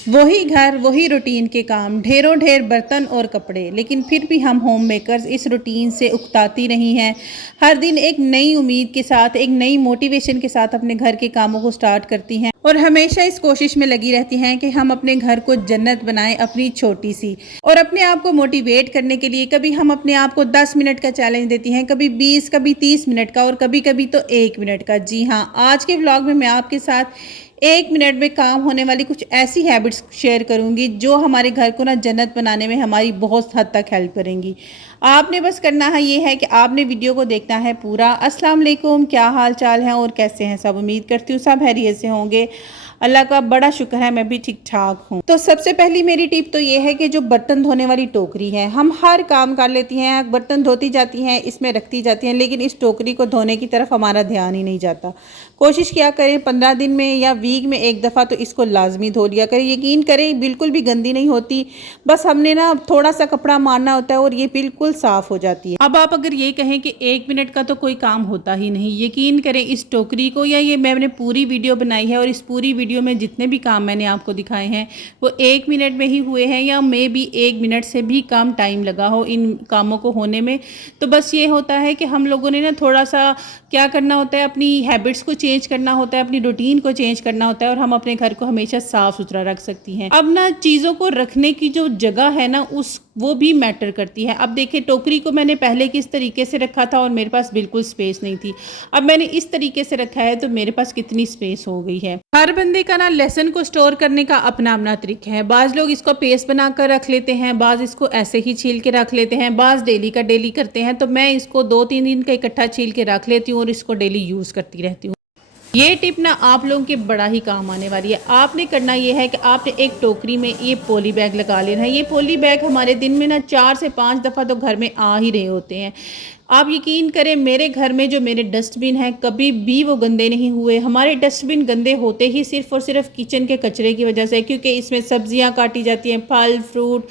वही घर, वही रूटीन के काम, ढेरों ढेर बर्तन और कपड़े, लेकिन फिर भी हम होम मेकर्स इस रूटीन से उकताती नहीं हैं। हर दिन एक नई उम्मीद के साथ, एक नई मोटिवेशन के साथ अपने घर के कामों को स्टार्ट करती हैं और हमेशा इस कोशिश में लगी रहती हैं कि हम अपने घर को जन्नत बनाएं, अपनी छोटी सी। और अपने आप को मोटिवेट करने के लिए कभी हम अपने आप को 10 मिनट का चैलेंज देती हैं, कभी 20, कभी 30 मिनट का और कभी कभी तो 1 मिनट का। जी हाँ, आज के व्लॉग में मैं आपके साथ 1 मिनट में काम होने वाली कुछ ऐसी हैबिट्स शेयर करूंगी जो हमारे घर को ना जन्नत बनाने में हमारी बहुत हद तक हेल्प करेंगी। आपने बस करना है ये है कि आपने वीडियो को देखना है पूरा। अस्सलाम वालेकुम, क्या हाल चाल है और कैसे हैं सब? उम्मीद करती हूँ सब खैरियत से होंगे। अल्लाह का बड़ा शुक्र है मैं भी ठीक ठाक हूँ। तो सबसे पहली मेरी टिप तो ये है कि जो बर्तन धोने वाली टोकरी है, हम हर काम कर लेती हैं, बर्तन धोती जाती हैं, इसमें रखती जाती हैं, लेकिन इस टोकरी को धोने की तरफ हमारा ध्यान ही नहीं जाता। कोशिश किया करें 15 दिन में या वीक में एक दफ़ा तो इसको लाजमी धो लिया करें। यकीन करें बिल्कुल भी गंदी नहीं होती, बस हमने ना थोड़ा सा कपड़ा मारना होता है और ये बिल्कुल साफ़ हो जाती है। अब आप अगर ये कहें कि 1 मिनट का तो कोई काम होता ही नहीं, यकीन करें इस टोकरी को, या ये मैंने पूरी वीडियो बनाई है और इस पूरी वीडियो में जितने भी काम मैंने आपको दिखाए हैं वो 1 मिनट में ही हुए हैं, या मे भी 1 मिनट से भी कम टाइम लगा हो इन कामों को होने में। तो बस ये होता है कि हम लोगों ने ना थोड़ा सा क्या करना होता है, अपनी हैबिट्स को चेंज करना होता है, अपनी रूटीन को चेंज करना होता है और हम अपने घर को हमेशा साफ सुथरा रख सकती हैं। अब ना चीज़ों को रखने की जो जगह है ना वो भी मैटर करती है। अब देखिए टोकरी को मैंने पहले किस तरीके से रखा था और मेरे पास बिल्कुल स्पेस नहीं थी। अब मैंने इस तरीके से रखा है तो मेरे पास कितनी स्पेस हो गई है। हर बंदे का ना लहसुन को स्टोर करने का अपना अपना तरीका है। बाज़ लोग इसको पेस्ट बनाकर रख लेते हैं, बाज़ इसको ऐसे ही छील के रख लेते हैं, बाज़ डेली का डेली करते हैं। तो मैं इसको 2-3 दिन का इकट्ठा छील के रख लेती हूँ और इसको डेली यूज़ करती रहती हूँ। ये टिप ना आप लोगों के बड़ा ही काम आने वाली है। आपने करना ये है कि आपने एक टोकरी में ये पॉली बैग लगा लेना है। ये पॉली बैग हमारे दिन में ना 4 से 5 दफ़ा तो घर में आ ही रहे होते हैं। आप यकीन करें मेरे घर में जो मेरे डस्टबिन हैं कभी भी वो गंदे नहीं हुए। हमारे डस्टबिन गंदे होते ही सिर्फ़ और सिर्फ किचन के कचरे की वजह से, क्योंकि इसमें सब्जियां काटी जाती हैं, फल फ्रूट,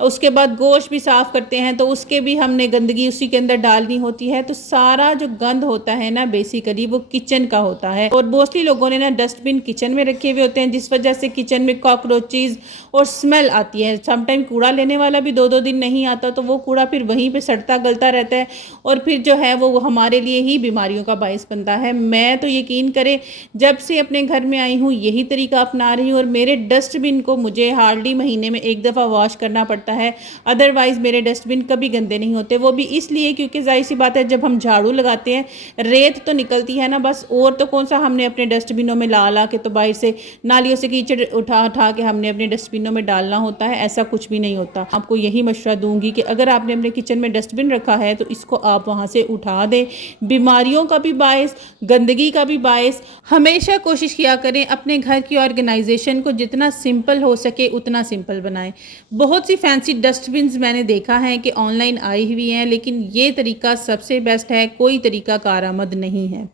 उसके बाद गोश्त भी साफ़ करते हैं तो उसके भी हमने गंदगी उसी के अंदर डालनी होती है। तो सारा जो गंद होता है ना बेसिकली वो किचन का होता है। और मोस्टली लोगों ने ना डस्टबिन किचन में रखे हुए होते हैं, जिस वजह से किचन में कॉकरोचेज और स्मेल आती है। समटाइम कूड़ा लेने वाला भी 2-2 दिन नहीं आता तो वो कूड़ा फिर वहीं पे सड़ता गलता रहता है और फिर जो है वो हमारे लिए ही बीमारियों का बायस बनता है। मैं तो यकीन करें जब से अपने घर में आई हूँ यही तरीका अपना रही हूँ और मेरे डस्टबिन को मुझे हार्डली महीने में 1 दफ़ा वॉश करना पड़ता है। अदरवाइज मेरे डस्टबिन कभी गंदे नहीं होते। वो भी इसलिए क्योंकि जाहिर सी बात है जब हम झाड़ू लगाते हैं रेत तो निकलती है ना बस, और तो कौन सा हमने अपने डस्टबिनों में ला के तो बाहर से नालियों से कीचड़ उठा उठा के हमने अपने डस्टबिनों में डालना होता है। ऐसा कुछ भी नहीं होता। आपको यही मशवरा दूंगी कि अगर आपने अपने किचन में डस्टबिन रखा है तो इसको आप वहां से उठा दें। बीमारियों का भी बायस, गंदगी का भी बायस। हमेशा कोशिश किया करें अपने घर की ऑर्गेनाइजेशन को जितना सिंपल हो सके उतना सिंपल बनाएं। बहुत सी फैंसी डस्टबिन्स मैंने देखा है कि ऑनलाइन आई हुई हैं, लेकिन ये तरीका सबसे बेस्ट है, कोई तरीका कारआमद नहीं है।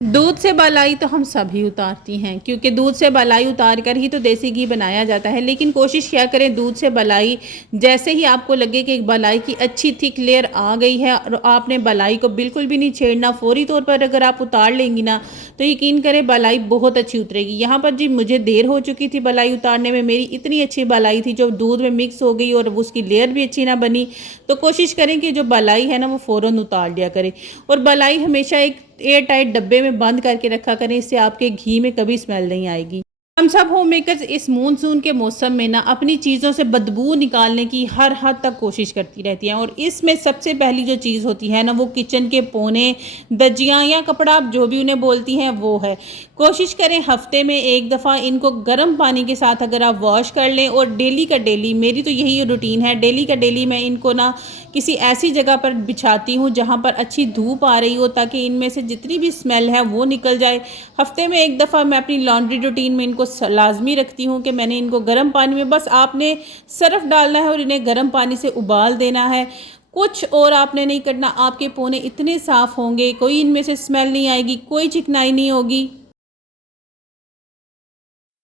दूध से बालाई तो हम सभी उतारती हैं, क्योंकि दूध से बालाई उतार कर ही तो देसी घी बनाया जाता है। लेकिन कोशिश किया करें दूध से बालाई जैसे ही आपको लगे कि एक बालाई की अच्छी थिक लेयर आ गई है और आपने बालाई को बिल्कुल भी नहीं छेड़ना, फौरी तौर पर अगर आप उतार लेंगी ना तो यकीन करें बालाई बहुत अच्छी उतरेगी। यहाँ पर जी मुझे देर हो चुकी थी बालाई उतारने में। मेरी इतनी अच्छी बालाई थी जो दूध में मिक्स हो गई और उसकी लेयर भी अच्छी ना बनी। तो कोशिश करें कि जो बालाई है ना वो फ़ौरन उतार लिया करें। और बालाई हमेशा एक एयर टाइट डब्बे में बंद करके रखा करें, इससे आपके घी में कभी स्मेल नहीं आएगी। हम सब होम मेकर्स इस मानसून के मौसम में ना अपनी चीज़ों से बदबू निकालने की हर हद तक कोशिश करती रहती हैं और इसमें सबसे पहली जो चीज़ होती है ना वो किचन के पोने, दजियाँ या कपड़ा आप जो भी उन्हें बोलती हैं वो है। कोशिश करें हफ्ते में 1 दफ़ा इनको गर्म पानी के साथ अगर आप वॉश कर लें और डेली का डेली, मेरी तो यही रूटीन है, डेली का डेली मैं इनको ना किसी ऐसी जगह पर बिछाती हूँ जहाँ पर अच्छी धूप आ रही हो ताकि इनमें से जितनी भी स्मेल है वो निकल जाए। हफ्ते में 1 दफ़ा मैं अपनी लॉन्ड्री रूटीन में इनको लाजमी रखती हूँ कि मैंने इनको गर्म पानी में, बस आपने सरफ डालना है और इन्हें गर्म पानी से उबाल देना है। कुछ और आपने नहीं करना, आपके पोने इतने साफ़ होंगे, कोई इनमें से स्मेल नहीं आएगी, कोई चिकनाई नहीं होगी।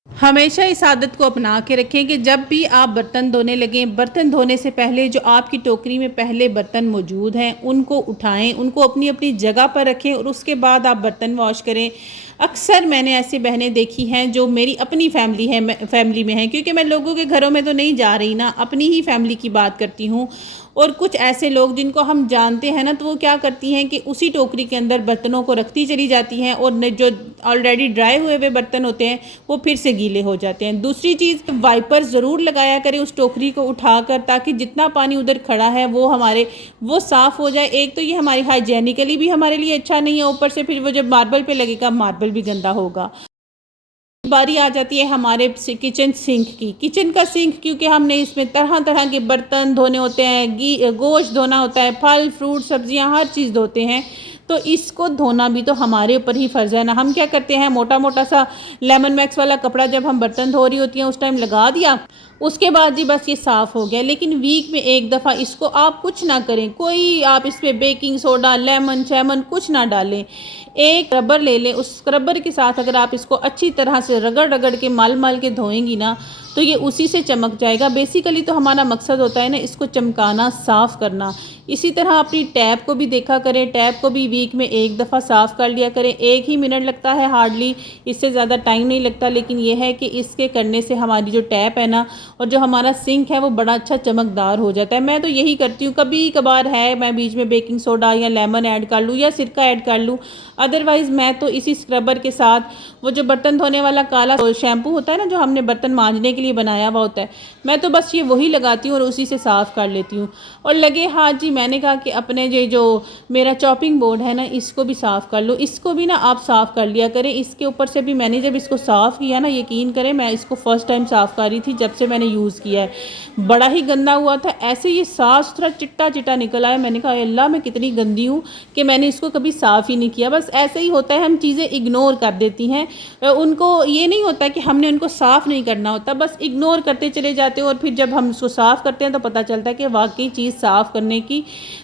हमेशा इस आदत को अपना के रखें कि जब भी आप बर्तन धोने लगें, बर्तन धोने से पहले जो आपकी टोकरी में पहले बर्तन मौजूद हैं उनको उठाएं, उनको अपनी अपनी जगह पर रखें और उसके बाद आप बर्तन वॉश करें। अक्सर मैंने ऐसी बहनें देखी हैं जो मेरी अपनी फैमिली में हैं, क्योंकि मैं लोगों के घरों में तो नहीं जा रही ना, अपनी ही फैमिली की बात करती हूँ। और कुछ ऐसे लोग जिनको हम जानते हैं ना, तो वो क्या करती हैं कि उसी टोकरी के अंदर बर्तनों को रखती चली जाती हैं और जो ऑलरेडी ड्राई हुए हुए बर्तन होते हैं वो फिर से गीले हो जाते हैं। दूसरी चीज़, वाइपर ज़रूर लगाया करें उस टोकरी को उठाकर, ताकि जितना पानी उधर खड़ा है वो साफ़ हो जाए। एक तो ये हमारी हाइजेनिकली भी हमारे लिए अच्छा नहीं है, ऊपर से फिर वो जब मार्बल पे लगेगा मार्बल भी गंदा होगा। बारी आ जाती है हमारे किचन सिंक की। किचन का सिंक, क्योंकि हमने इसमें तरह तरह के बर्तन धोने होते हैं, गोश्त धोना होता है, फल फ्रूट सब्जियां हर चीज़ धोते हैं, तो इसको धोना भी तो हमारे ऊपर ही फ़र्ज़ है ना। हम क्या करते हैं, मोटा मोटा सा लेमन मैक्स वाला कपड़ा जब हम बर्तन धो रही होती हैं उस टाइम लगा दिया, उसके बाद जी बस ये साफ़ हो गया। लेकिन वीक में एक दफ़ा इसको आप कुछ ना करें, कोई आप इस पर बेकिंग सोडा लेमन शेमन कुछ ना डालें, एक रबर ले लें, उस रबर के साथ अगर आप इसको अच्छी तरह से रगड़ रगड़ के मल मल के धोएंगी ना, तो ये उसी से चमक जाएगा। बेसिकली तो हमारा मकसद होता है ना इसको चमकाना, साफ़ करना। इसी तरह अपनी टैप को भी देखा करें, टैप को भी वीक में एक दफ़ा साफ़ कर लिया करें। 1 ही मिनट लगता है हार्डली, इससे ज़्यादा टाइम नहीं लगता, लेकिन यह है कि इसके करने से हमारी जो टैप है ना और जो हमारा सिंक है वो बड़ा अच्छा चमकदार हो जाता है। मैं तो यही करती हूँ, कभी कभार है मैं बीच में बेकिंग सोडा या लेमन ऐड कर लूँ या सिरका ऐड कर लूँ, अदरवाइज़ मैं तो इसी स्क्रबर के साथ वो जो बर्तन धोने वाला काला शैम्पू होता है ना, जो हमने बर्तन मांजने के लिए बनाया हुआ होता है, मैं तो बस ये वही लगाती हूँ और उसी से साफ़ कर लेती हूँ। और लगे हाथ जी, मैंने कहा कि अपने जो मेरा चॉपिंग बोर्ड है ना, इसको भी साफ़ कर लो, इसको भी ना आप साफ़ कर लिया करें। इसके ऊपर से भी मैंने जब इसको साफ़ किया ना, यकीन करें मैं इसको फ़र्स्ट टाइम साफ़ कर रही थी जब से मैंने यूज़ किया है, बड़ा ही गंदा हुआ था, ऐसे ये साफ़ सुथरा चिट्टा चिट्टा निकल आया। मैंने कहा अल्लाह मैं कितनी गंदी हूँ कि मैंने इसको कभी साफ़ ही नहीं किया। बस ऐसे ही होता है, हम चीज़ें इग्नोर कर देती हैं, उनको ये नहीं होता कि हमने उनको साफ़ नहीं करना होता, बस इग्नोर करते चले जाते हो। और फिर जब हम उसको साफ़ करते हैं तो पता चलता है कि वाकई चीज़ साफ़ करने की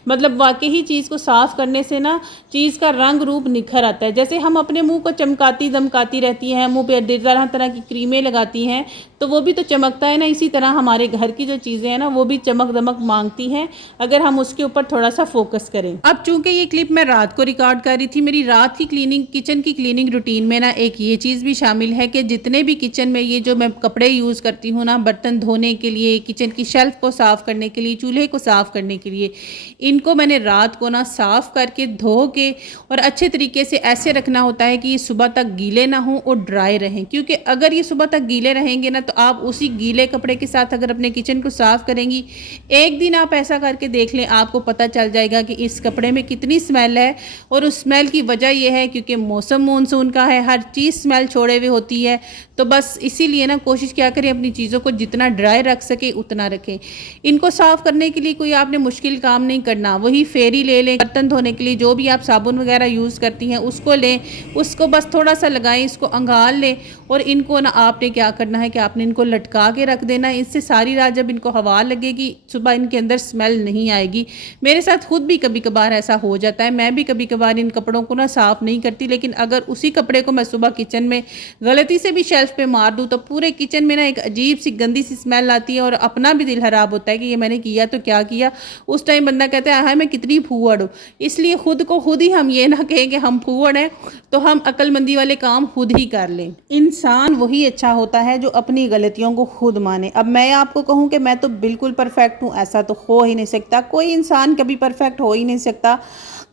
मतलब वाकई ही चीज़ को साफ़ करने से ना चीज़ का रंग रूप निखर आता है। जैसे हम अपने मुंह को चमकाती दमकाती रहती हैं, मुंह पे तरह तरह की क्रीमें लगाती हैं, तो वो भी तो चमकता है ना। इसी तरह हमारे घर की जो चीज़ें हैं ना वो भी चमक दमक मांगती हैं, अगर हम उसके ऊपर थोड़ा सा फोकस करें। अब चूंकि ये क्लिप मैं रात को रिकॉर्ड कर रही थी, मेरी रात की किचन की क्लीनिंग रूटीन में ना एक ये चीज़ भी शामिल है कि जितने भी किचन में ये जो मैं कपड़े यूज़ करती हूँ ना, बर्तन धोने के लिए, किचन की शेल्फ को साफ़ करने के लिए, चूल्हे को साफ़ करने के लिए, इनको मैंने रात को ना साफ़ करके धो के और अच्छे तरीके से ऐसे रखना होता है कि ये सुबह तक गीले ना हों और ड्राई रहें। क्योंकि अगर ये सुबह तक गीले रहेंगे ना, तो आप उसी गीले कपड़े के साथ अगर अपने किचन को साफ़ करेंगी, एक दिन आप ऐसा करके देख लें, आपको पता चल जाएगा कि इस कपड़े में कितनी स्मेल है। और उस स्मेल की वजह यह है क्योंकि मौसम मानसून का है, हर चीज़ स्मेल छोड़े हुए होती है। तो बस इसीलिए ना कोशिश क्या करें, अपनी चीज़ों को जितना ड्राई रख सके उतना रखें। इनको साफ़ करने के लिए कोई आपने मुश्किल काम नहीं करना, वही फेरी ले लें। बर्तन धोने के लिए जो भी आप साबुन वगैरह यूज़ करती हैं उसको लें, उसको बस थोड़ा सा लगाएं, इसको अंगाल लें और इनको ना आपने क्या करना है कि आपने इनको लटका के रख देना है। इससे सारी रात जब इनको हवा लगेगी, सुबह इनके अंदर स्मेल नहीं आएगी। मेरे साथ खुद भी कभी कभार ऐसा हो जाता है, मैं भी कभी कभार इन कपड़ों को ना साफ़ नहीं करती, लेकिन अगर उसी कपड़े को मैं सुबह किचन में गलती से भी शेल्फ पे मार दूँ तो पूरे किचन में ना एक अजीब सी गंदी सी स्मेल आती है और अपना भी दिल खराब होता है कि ये मैंने किया तो क्या किया। उस टाइम बंदा कहता है हाय मैं कितनी फूहड़ हूँ। इसलिए खुद को खुद ही हम ये ना कहें कि हम फूहड़ हैं, तो हम अक्लमंदी वाले काम खुद ही कर लें। इंसान वही अच्छा होता है जो अपनी गलतियों को खुद माने। अब मैं आपको कहूँ कि मैं तो बिल्कुल परफेक्ट हूँ, ऐसा तो हो ही नहीं सकता। कोई इंसान कभी परफेक्ट हो ही नहीं सकता,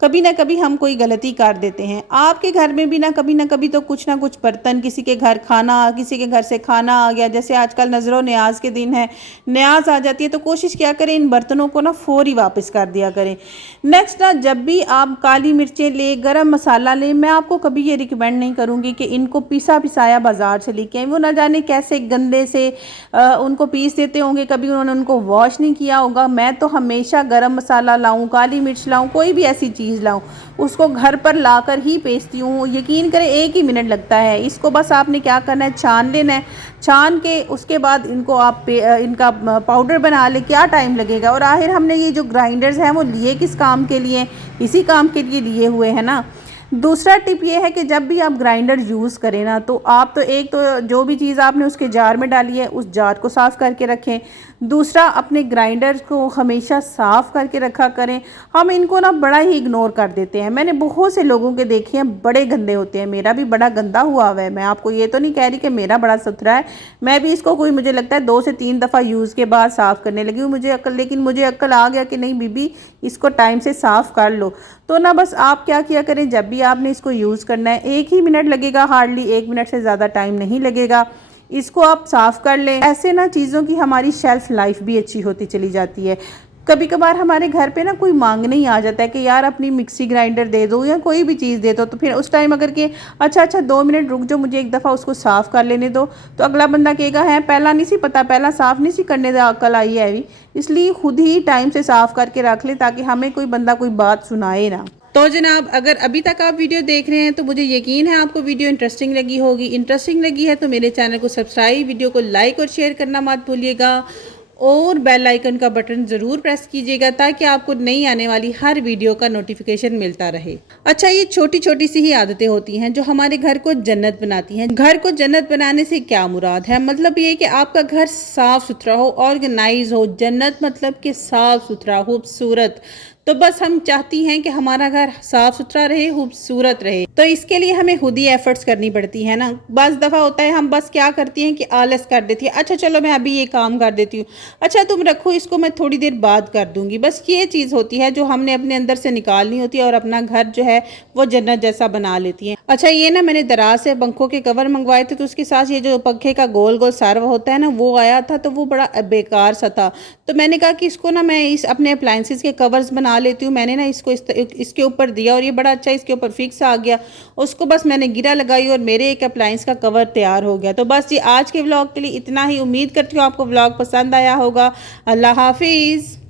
कभी ना कभी हम कोई गलती कर देते हैं। आपके घर में भी ना कभी तो कुछ ना कुछ बर्तन, किसी के घर खाना, किसी के घर से खाना आ गया, जैसे आजकल नज़रों न्याज के दिन है, न्याज आ जाती है, तो कोशिश क्या करें इन बर्तनों को ना फौरी वापस कर दिया करें। नेक्स्ट ना, जब भी आप काली मिर्चें ले, गरम मसाला ले, मैं आपको कभी ये रिकमेंड नहीं करूँगी कि इनको पिसाया बाज़ार से लेके आए। वो ना जाने कैसे गंदे से उनको पीस देते होंगे, कभी उन्होंने उनको वॉश नहीं किया होगा। मैं तो हमेशा गरम मसाला लाऊं, काली मिर्च लाऊं, कोई भी ऐसी चीज़ लाऊं, उसको घर पर लाकर ही पेस्ती हूँ। यकीन करें 1 ही मिनट लगता है। इसको बस आपने क्या करना है, छान लेना है, छान के उसके बाद इनको आप इनका पाउडर बना ले, क्या टाइम लगेगा। और आखिर हमने ये जो ग्राइंडर्स हैं वो लिए किस काम के लिए, इसी काम के लिए लिए हुए हैं ना। दूसरा टिप ये है कि जब भी आप ग्राइंडर यूज़ करें ना, तो आप तो एक तो जो भी चीज़ आपने उसके जार में डाली है उस जार को साफ़ करके रखें। दूसरा, अपने ग्राइंडर को हमेशा साफ़ करके रखा करें। हम इनको ना बड़ा ही इग्नोर कर देते हैं। मैंने बहुत से लोगों के देखे हैं बड़े गंदे होते हैं, मेरा भी बड़ा गंदा हुआ है। मैं आपको ये तो नहीं कह रही कि मेरा बड़ा सुथरा है, मैं भी इसको कोई मुझे लगता है 2 से 3 दफ़ा यूज़ के बाद साफ़ करने लगी हूँ। लेकिन मुझे अक्ल आ गया कि नहीं बीबी, इसको टाइम से साफ़ कर लो। तो ना बस आप क्या किया करें, जब भी आपने इसको यूज़ करना है 1 ही मिनट लगेगा, हार्डली 1 मिनट से ज़्यादा टाइम नहीं लगेगा। इसको आप साफ़ कर लें। ऐसे ना चीज़ों की हमारी शेल्फ़ लाइफ भी अच्छी होती चली जाती है। कभी कभार हमारे घर पे ना कोई मांगने ही आ जाता है कि यार अपनी मिक्सी ग्राइंडर दे दो या कोई भी चीज़ दे दो, तो फिर उस टाइम अगर कि अच्छा 2 मिनट रुक जाओ, मुझे एक दफ़ा उसको साफ़ कर लेने दो, तो अगला बंदा कहेगा है पहला नहीं सी पता, पहला साफ़ नहीं सी करने दा अकल आई है भी। इसलिए खुद ही टाइम से साफ़ करके रख ले ताकि हमें कोई बंदा कोई बात सुनाए ना। तो जनाब, अगर अभी तक आप वीडियो देख रहे हैं तो मुझे यकीन है आपको वीडियो इंटरेस्टिंग लगी होगी। इंटरेस्टिंग लगी है तो मेरे चैनल को सब्सक्राइब, वीडियो को लाइक और शेयर करना मत भूलिएगा और बेल आइकन का बटन ज़रूर प्रेस कीजिएगा ताकि आपको नई आने वाली हर वीडियो का नोटिफिकेशन मिलता रहे। अच्छा, ये छोटी छोटी सी ही आदतें होती हैं जो हमारे घर को जन्नत बनाती हैं। घर को जन्नत बनाने से क्या मुराद है? मतलब ये कि आपका घर साफ़ सुथरा हो, ऑर्गेनाइज हो। जन्नत मतलब कि साफ़ सुथरा, खूबसूरत। तो बस हम चाहती हैं कि हमारा घर साफ़ सुथरा रहे, खूबसूरत रहे। तो इसके लिए हमें खुद ही एफर्ट्स करनी पड़ती है ना। बस दफ़ा होता है हम बस क्या करती हैं कि आलस कर देती है, अच्छा चलो मैं अभी ये काम कर देती हूँ, अच्छा तुम रखो इसको, मैं थोड़ी देर बाद कर दूँगी। बस ये चीज़ होती है जो हमने अपने अंदर से निकालनी होती है और अपना घर जो है वो जन्नत जैसा बना लेती हैं। अच्छा, ये ना मैंने दराज से पंखों के कवर मंगवाए थे, तो उसके साथ ये जो पंखे का गोल गोल सर्व होता है ना वो आया था, तो वो बड़ा बेकार सा था। तो मैंने कहा कि इसको ना मैं इस अपने अप्लाइंसेस के कवर्स बना लेती हूँ। मैंने ना इसको इसके ऊपर दिया और ये बड़ा अच्छा इसके ऊपर फिक्स आ गया। उसको बस मैंने गिरा लगाई और मेरे एक अप्लाइंस का कवर तैयार हो गया। तो बस ये आज के व्लॉग के लिए इतना ही। उम्मीद करती हूँ आपको व्लॉग पसंद आया होगा। अल्लाह हाफिज़।